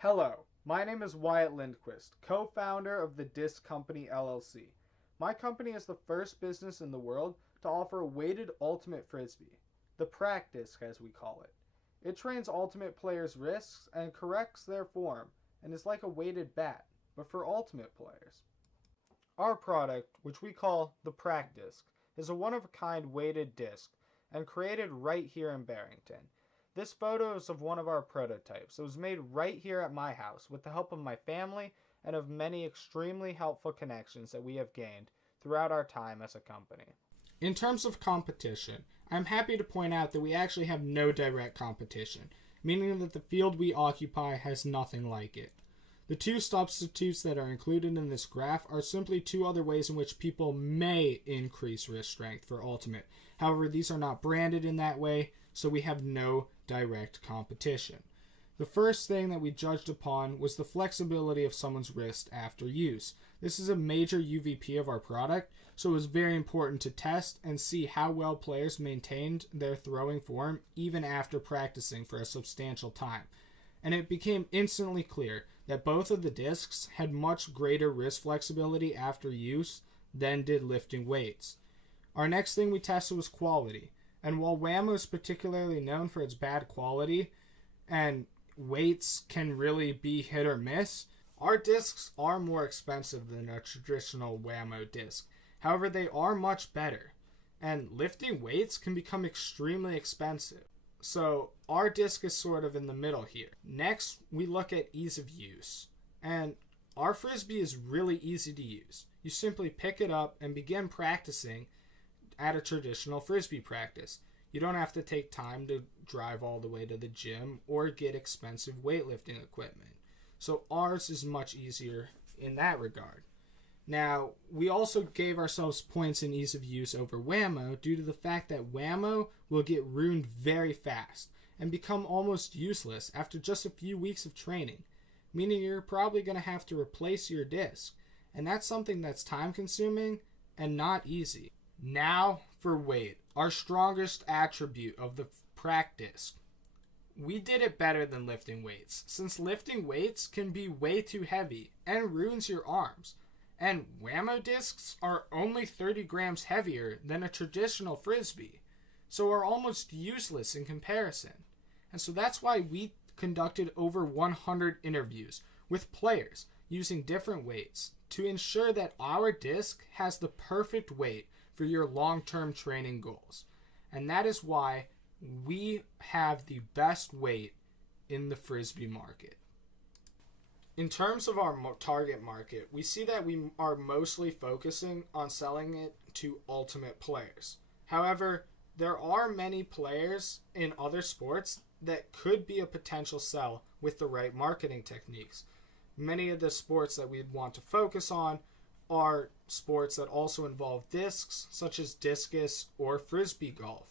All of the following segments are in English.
Hello, my name is Wyatt Lindquist, co-founder of the Disc Company LLC. My company is the first business in the world to offer a weighted ultimate frisbee, the PracDisc as we call it. It trains ultimate players' wrists and corrects their form and is like a weighted bat, but for ultimate players. Our product, which we call the PracDisc, is a one-of-a-kind weighted disc and created right here in Barrington. This photo is of one of our prototypes. It was made right here at my house with the help of my family and of many extremely helpful connections that we have gained throughout our time as a company. In terms of competition, I'm happy to point out that we actually have no direct competition, meaning that the field we occupy has nothing like it. The two substitutes that are included in this graph are simply two other ways in which people may increase wrist strength for ultimate. However, these are not branded in that way, so we have no direct competition. The first thing that we judged upon was the flexibility of someone's wrist after use. This is a major UVP of our product, so it was very important to test and see how well players maintained their throwing form even after practicing for a substantial time. And it became instantly clear that both of the discs had much greater wrist flexibility after use than did lifting weights. Our next thing we tested was quality, and while Whammo is particularly known for its bad quality, and weights can really be hit or miss, our discs are more expensive than a traditional Whammo disc. However, they are much better, and lifting weights can become extremely expensive. So our disc is sort of in the middle here. Next, we look at ease of use. And our frisbee is really easy to use. You simply pick it up and begin practicing at a traditional frisbee practice. You don't have to take time to drive all the way to the gym or get expensive weightlifting equipment. So ours is much easier in that regard. Now, we also gave ourselves points in ease of use over Whammo due to the fact that Whammo will get ruined very fast and become almost useless after just a few weeks of training, meaning you're probably going to have to replace your disc, and that's something that's time consuming and not easy. Now for weight, our strongest attribute of the PracDisc. We did it better than lifting weights, since lifting weights can be way too heavy and ruins your arms. And Whammo discs are only 30 grams heavier than a traditional frisbee, so are almost useless in comparison. And so that's why we conducted over 100 interviews with players using different weights to ensure that our disc has the perfect weight for your long-term training goals. And that is why we have the best weight in the frisbee market. In terms of our target market, we see that we are mostly focusing on selling it to ultimate players. However, there are many players in other sports that could be a potential sell with the right marketing techniques. Many of the sports that we'd want to focus on are sports that also involve discs, such as discus or frisbee golf.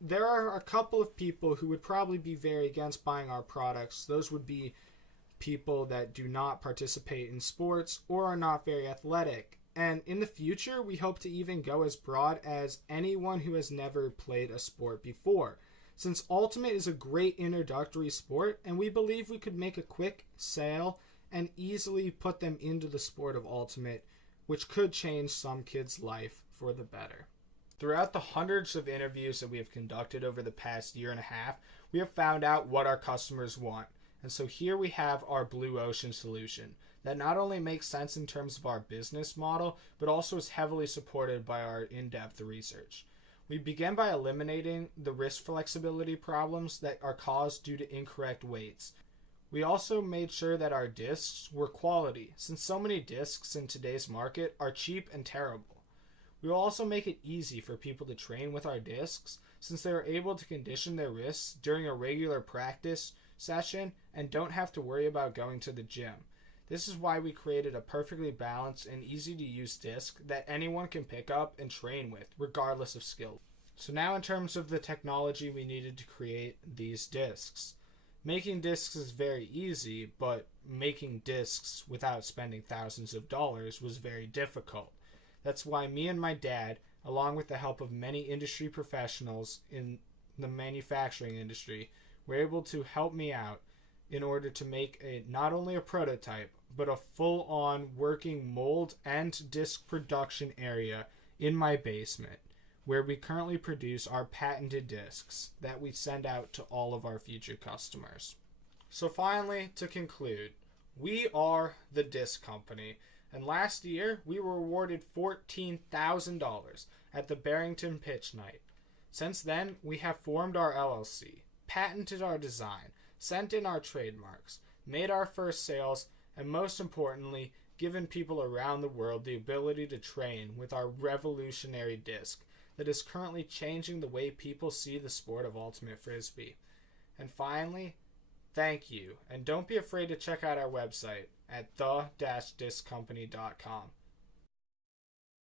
There are a couple of people who would probably be very against buying our products. Those would be people that do not participate in sports or are not very athletic. And in the future, we hope to even go as broad as anyone who has never played a sport before, since Ultimate is a great introductory sport, and we believe we could make a quick sale and easily put them into the sport of Ultimate, which could change some kids' life for the better. Throughout the hundreds of interviews that we have conducted over the past year and a half, we have found out what our customers want. And so here we have our blue ocean solution that not only makes sense in terms of our business model, but also is heavily supported by our in-depth research. We began by eliminating the wrist flexibility problems that are caused due to incorrect weights. We also made sure that our discs were quality, since so many discs in today's market are cheap and terrible. We will also make it easy for people to train with our discs, since they are able to condition their wrists during a regular practice session and don't have to worry about going to the gym. This is why we created a perfectly balanced and easy to use disc that anyone can pick up and train with, regardless of skill. So now in terms of the technology we needed to create these discs. Making discs is very easy, but making discs without spending thousands of dollars was very difficult. That's why me and my dad, along with the help of many industry professionals in the manufacturing industry, were able to help me out in order to make not only a prototype, but a full-on working mold and disc production area in my basement, where we currently produce our patented discs that we send out to all of our future customers. So finally, to conclude, we are the Disc Company, and last year we were awarded $14,000 at the Barrington Pitch Night. Since then, we have formed our LLC, patented our design, sent in our trademarks, made our first sales, and most importantly, given people around the world the ability to train with our revolutionary disc that is currently changing the way people see the sport of ultimate frisbee. And finally, thank you, and don't be afraid to check out our website at the-disccompany.com.